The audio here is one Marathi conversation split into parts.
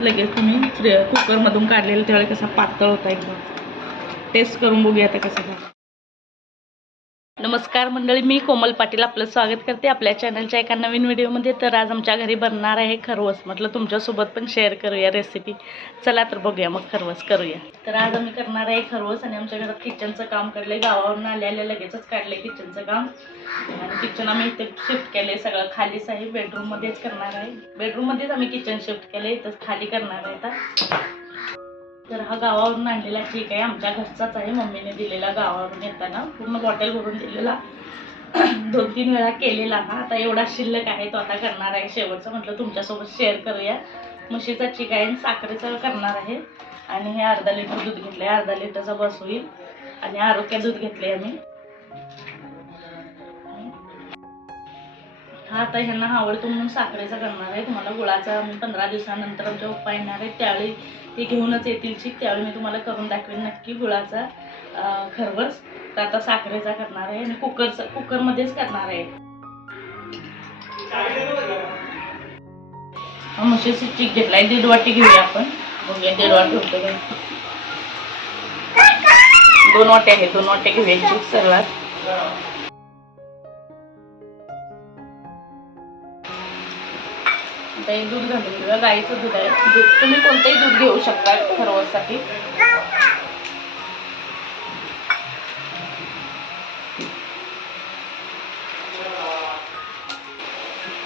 लगेच तुम्ही कुकरमधून काढलेलं त्यावेळेला कसा पातळ होता एकदम. टेस्ट करून बघूया आता कसं झालं. नमस्कार मंडळी मी कोमल पाटील आपलं स्वागत करते आपल्या चॅनलच्या एका नवीन व्हिडिओमध्ये. तर आज आमच्या घरी बनणार आहे खरवस. म्हटलं तुमच्यासोबत पण शेअर करूया रेसिपी चला तर बघूया मग खरवस करूया. तर आज आम्ही करणार आहे खरवस आणि आमच्या घरात किचनचं काम करले गावावरून आले आले लगेचच काढलंय किचनचं काम. आणि किचन आम्ही इथे शिफ्ट केलंय सगळं. खालीच आहे. बेडरूममध्येच करणार आहे. बेडरूममध्येच आम्ही किचन शिफ्ट केले इथंच खाली करणार आहे आता. तर हा गावावरून आणलेला केक आहे. आमच्या घरचाच आहे. मम्मीने दिलेला गावावरून येताना. पूर्ण बॉटल भरून दिलेला. दोन तीन वेळा केलेला हा. आता एवढा शिल्लक आहे तो आता करणार आहे शेवटचं. म्हटलं तुमच्यासोबत शेअर करूया. म्हशीचा चिक आहे आणि साखरेचा करणार आहे. आणि हे अर्धा लिटर दूध घेतलं आहे अर्धा लिटरचा बस होईल. आणि आरोग्य दूध घेतले आम्ही. हा आता ह्यांना आवडतो म्हणून साखरेचा करणार आहे. तुम्हाला गुळाचा पंधरा दिवसानंतर आमच्या पप्पा येणार आहे त्यावेळी ते घेऊनच येतील चिक त्यावेळी मी तुम्हाला करून दाखवेन नक्की गुळाचा अं, खरवस तर आता साखरेचा करणार आहे आणि कुकरचा कुकरमध्येच करणार आहे. हा म्हशीचा चिक घेतलाय दीड वाटी घेऊया आपण. बघूया दीड वाटी होतो दोन वाटे आहे दोन वाटे घेऊया चिक सर्वात. आता हे दूध घालून घेऊया गाईचं दूध आहे दूध तुम्ही कोणतंही दूध घेऊ शकता खरवससाठी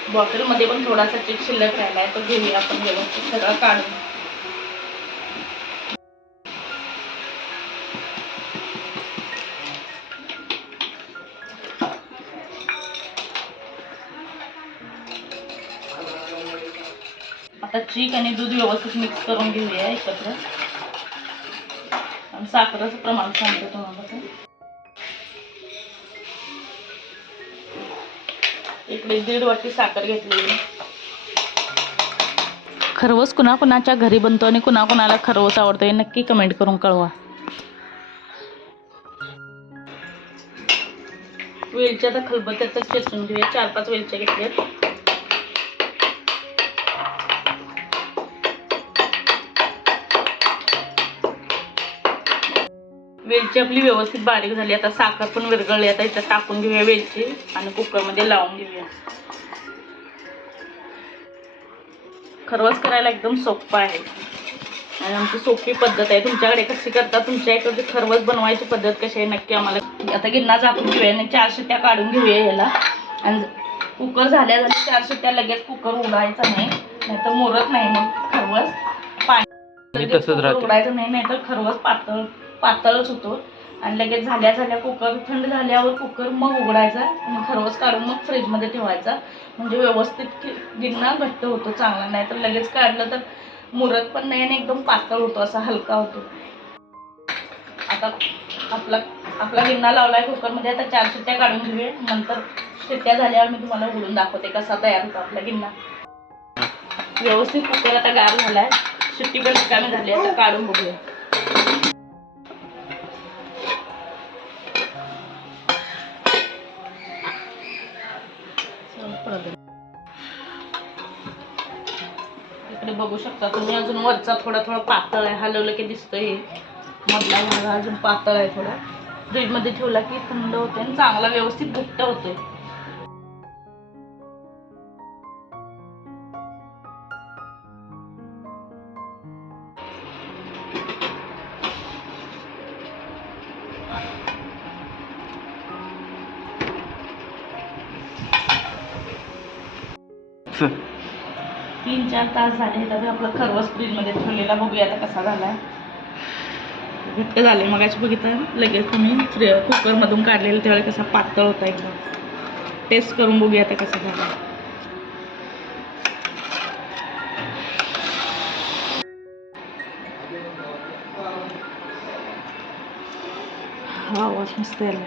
बॉटलमध्ये पण थोडासा चिक शिल्लक राहिला आहे तो घेऊया आपण व्यवस्थित सगळं काढून. आता चीक आणि दूध व्यवस्थित मिक्स करून घेऊया एकत्र. आणि साखरेचं प्रमाण सांगते तुम्हाला ते. इकडे दीड वाटी साखर घेतलेली. खरवस कुणाकुणाच्या घरी बनतो आणि कुणाकुणाला खरवस आवडतो हे नक्की कमेंट करून कळवा. वेलच्या तर खलबत्त्याचं चेचून घेऊया. चार पाच वेलच्या घेतल्यात. वेलची आपली व्यवस्थित बारीक झाली. आता साखर पण विरघळली. आता इथं टाकून घेऊया वेलची आणि कुकरमध्ये लावून घेऊया. खरवस करायला एकदम सोपं आहे. आणि आमची सोपी पद्धत आहे. तुमच्याकडे कशी करता तुमच्या इकडची खरवस बनवायची पद्धत कशी आहे नक्की आम्हाला आता गिन्ना झाकून घेऊया. आणि चार शिट्ट्या काढून घेऊया याला. आणि कुकर झाल्या झाल्या चार शिट्ट्या लगेच कुकर उघडायचा नाही. नाहीतर मोरत नाही मग खरवस. पाणी राहते. उघडायचं नाही नाहीतर खरवस पातळ पातळच होतो. आणि लगेच झाल्या झाल्या कुकर थंड झाल्यावर कुकर मग उघडायचा मग खरवस काढून मग फ्रीजमध्ये ठेवायचा. म्हणजे व्यवस्थित गिरणा गिन्ना घट्ट होतो चांगला नाही तर लगेच काढलं तर मुरत पण नाही आणि एकदम पातळ होतो असा हलका होतो. आता आपला आपला गिन्ना लावलाय कुकरमध्ये आता चार शिट्ट्या काढून घेऊया. नंतर शिट्ट्या झाल्यावर मी तुम्हाला उघडून दाखवते कसा तयार होतो आपला गिन्ना व्यवस्थित कुकर आता गार झालाय. शिट्टी पण रिकामी झाली आता काढून बघूया. इकडे बघू शकता तुम्ही. अजून वरचा थोडा थोडा पातळ आहे. हलवलं की दिसतंय. हे. मधला भाग अजून पातळ आहे थोडा. फ्रीजमध्ये ठेवला की थंड होते आणि चांगला व्यवस्थित घट्ट होतोय. तीन चार तास झाले तर आपलं खरवस फ्रीजमध्ये ठेवलेला. बघूया आता कसा झाला घट्ट झाले मग बघितलं. लगेच तुम्ही फ्री कुकरमधून काढलेलं त्यावेळेला कसा पातळ होता एकदम. टेस्ट करून बघूया आता कसा झाला हा आवाज मस्त यायला